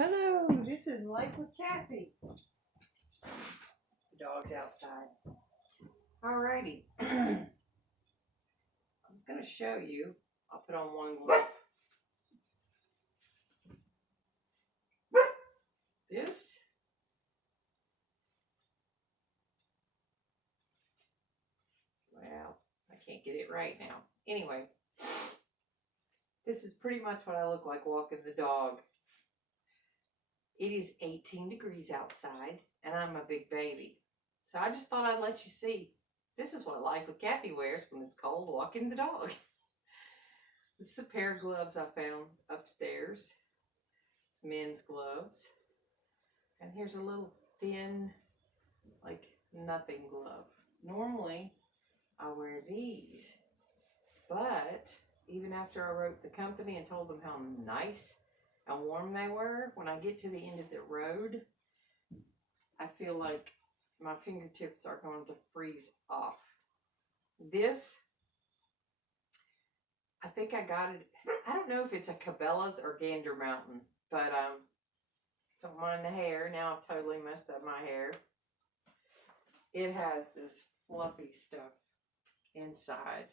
Hello, this is Life with Kathy. The dog's outside. Alrighty. I was going to show you. I'll put on one glove. This. Well, I can't get it right now. Anyway, this is pretty much what I look like walking the dog. It is 18 degrees outside, and I'm a big baby. So I just thought I'd let you see. This is what Life with Kathy wears when it's cold walking the dog. This is a pair of gloves I found upstairs. It's men's gloves. And here's a little thin, like nothing glove. Normally, I wear these. But even after I wrote the company and told them how nice and warm they were, when I get to the end of the road, I feel like my fingertips are going to freeze off. This, I think I got it. I don't know if it's a Cabela's or Gander Mountain, but don't mind the hair. Now I've totally messed up my hair. It has this fluffy stuff inside,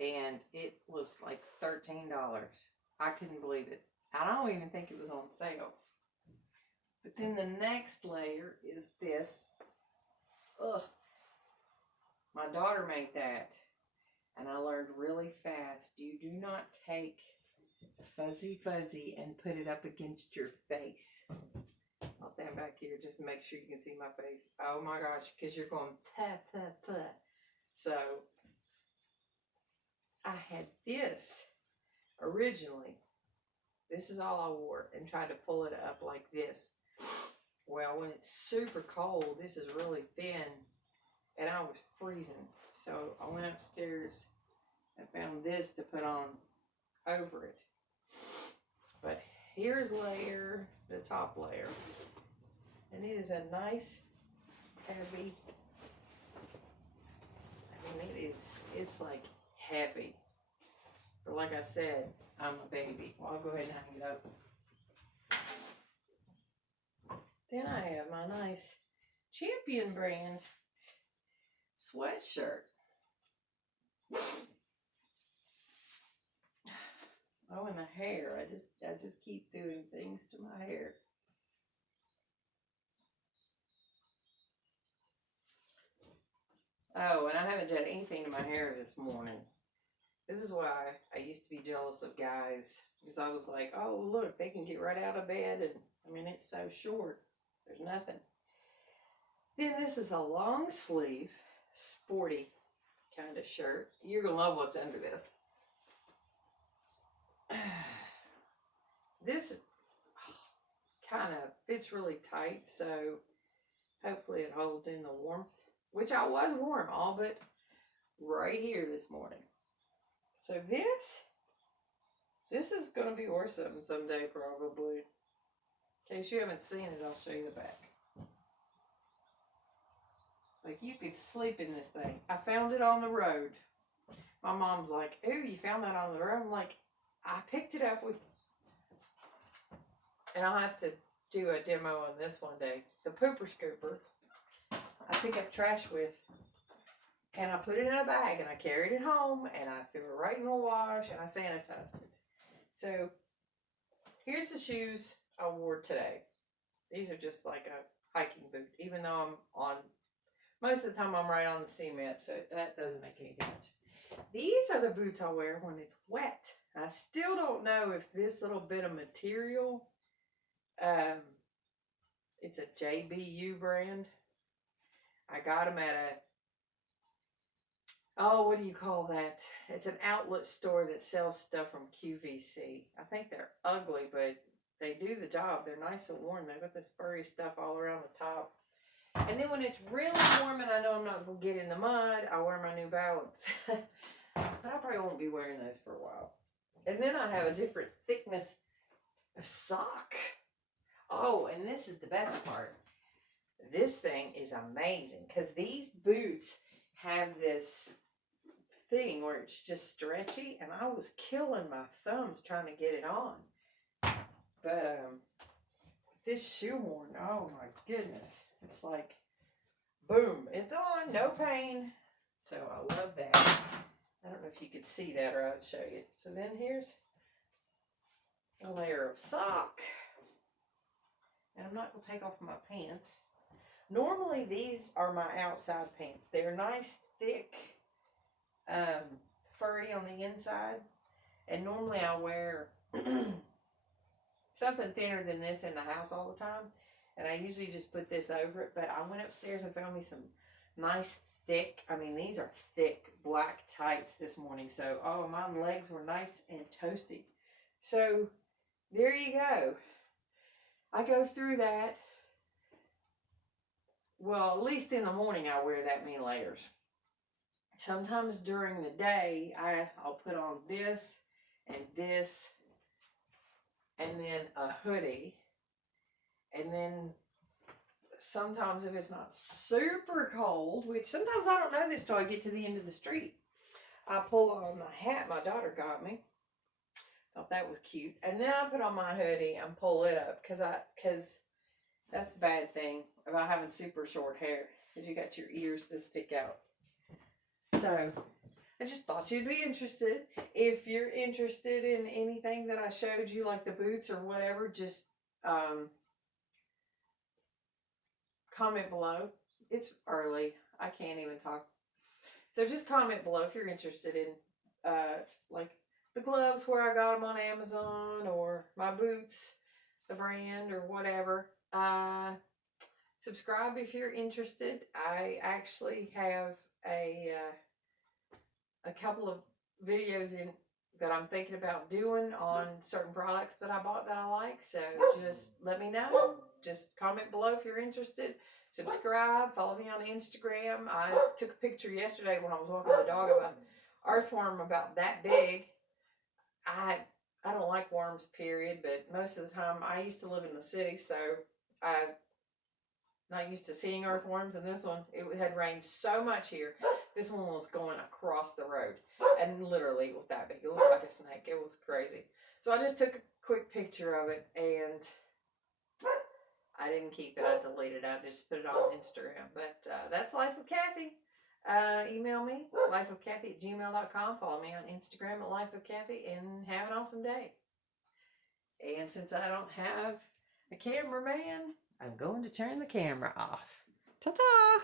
and it was like $13. I couldn't believe it. I don't even think it was on sale. But then the next layer is this. Ugh. My daughter made that, and I learned really fast. You do not take fuzzy and put it up against your face. I'll stand back here just to make sure you can see my face. Oh my gosh, because you're going ta. So I had this originally. This is all I wore, and tried to pull it up like this. Well, when it's super cold, this is really thin, and I was freezing. So I went upstairs and found this to put on over it. But here's layer, the top layer. And it is a nice, heavy, it's like heavy. But like I said, I'm a baby. Well, I'll go ahead and hang it up. Then I have my nice Champion brand sweatshirt. Oh, and the hair. I just keep doing things to my hair. Oh, and I haven't done anything to my hair this morning. This is why I used to be jealous of guys, because I was like, oh, look, they can get right out of bed, and I mean, it's so short. There's nothing. Then this is a long sleeve, sporty kind of shirt. You're going to love what's under this. This kind of fits really tight, so hopefully it holds in the warmth, which I was warm all but right here this morning. So this is going to be worth something someday, probably. In case you haven't seen it, I'll show you the back. Like, you could sleep in this thing. I found it on the road. My mom's like, ooh, you found that on the road? I'm like, I picked it up with, and I'll have to do a demo on this one day. The pooper scooper I pick up trash with, and I put it in a bag, and I carried it home, and I threw it right in the wash, and I sanitized it. So here's the shoes I wore today. These are just like a hiking boot, even though I'm on, most of the time I'm right on the cement, so that doesn't make any difference. These are the boots I wear when it's wet. I still don't know if this little bit of material, it's a JBU brand. I got them at what do you call that? It's an outlet store that sells stuff from QVC. I think they're ugly, but they do the job. They're nice and warm. They've got this furry stuff all around the top. And then when it's really warm and I know I'm not going to get in the mud, I wear my New Balance. But I probably won't be wearing those for a while. And then I have a different thickness of sock. Oh, and this is the best part. This thing is amazing because these boots have this thing where it's just stretchy, and I was killing my thumbs trying to get it on. But this shoehorn, oh my goodness. It's like, boom, it's on, no pain. So I love that. I don't know if you could see that or I would show you. So then here's a layer of sock. And I'm not going to take off my pants. Normally these are my outside pants. They're nice, thick, furry on the inside. And normally I wear something thinner than this in the house all the time. And I usually just put this over it. But I went upstairs and found me some nice thick, I mean these are thick black tights this morning. So, oh, my legs were nice and toasty. So, there you go. I go through that. Well, at least in the morning I wear that many layers. Sometimes during the day, I'll put on this, and then a hoodie. And then sometimes if it's not super cold, which sometimes I don't know this till I get to the end of the street, I pull on my hat my daughter got me. Thought that was cute. And then I put on my hoodie and pull it up because that's the bad thing about having super short hair, is you got your ears that stick out. So I just thought you'd be interested. If you're interested in anything that I showed you, like the boots or whatever, just comment below. It's early. I can't even talk. So just comment below if you're interested in like the gloves where I got them on Amazon, or my boots, the brand or whatever. Subscribe if you're interested. I actually have a couple of videos in that I'm thinking about doing on certain products that I bought that I like. So just let me know. Just comment below if you're interested. Subscribe. Follow me on Instagram. I took a picture yesterday when I was walking the dog of an earthworm about that big. I don't like worms, period, but most of the time I used to live in the city, so I'm not used to seeing earthworms. And this one, it had rained so much here. This one was going across the road, and literally it was that big. It looked like a snake. It was crazy. So I just took a quick picture of it, and I didn't keep it. I deleted it. I just put it on Instagram. But that's Life with Kathy. Email me, lifewithkathy@gmail.com. Follow me on Instagram at Life with Kathy, and have an awesome day. And since I don't have a cameraman, I'm going to turn the camera off. Ta-ta!